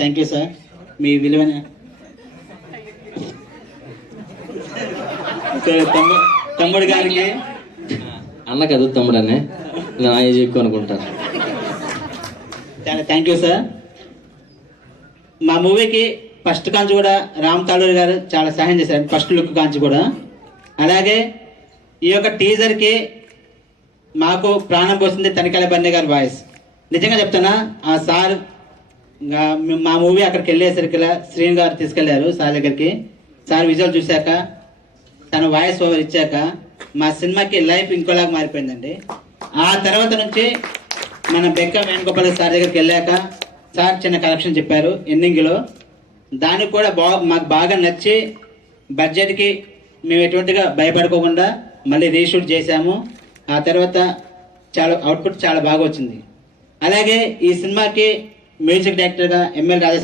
Thank you sir, మీ విలువైన తమ్ముడు గారికి. అన్న కదా తమ్ముడు అనే నా ఏజ్ ఎక్కువ అనుకుంటాను. చాలా థ్యాంక్ యూ సార్. మా మూవీకి ఫస్ట్ కాంచి కూడా రామ్ తాళూరి గారు చాలా సహాయం చేశారు, ఫస్ట్ లుక్ కాంచి కూడా. అలాగే ఈ యొక్క టీజర్కి మాకు ప్రాణం పోసింది తనికెళ్ళ బన్నీ గారి వాయిస్. నిజంగా చెప్తున్నా, ఆ సార్ మా మూవీ అక్కడికి వెళ్ళేసరికి శ్రీని గారు తీసుకెళ్లారు సార్ దగ్గరికి. సార్ విజువల్ చూశాక తన వాయిస్ ఓవర్ ఇచ్చాక మా సినిమాకి లైఫ్ ఇంకోలాగా మారిపోయిందండి. ఆ తర్వాత నుంచి మన బెక్క వేణుగోపాల్ సార్ దగ్గరికి వెళ్ళాక సార్ చిన్న కలెక్షన్ చెప్పారు ఎండింగ్లో. దానికి కూడా మాకు బాగా నచ్చి బడ్జెట్కి మేము ఎటువంటిగా భయపడుకోకుండా మళ్ళీ రీషూట్ చేశాము. ఆ తర్వాత చాలా అవుట్పుట్ చాలా బాగా వచ్చింది. అలాగే ఈ సినిమాకి మ్యూజిక్ డైరెక్టర్గా ఎంఎల్ రాజా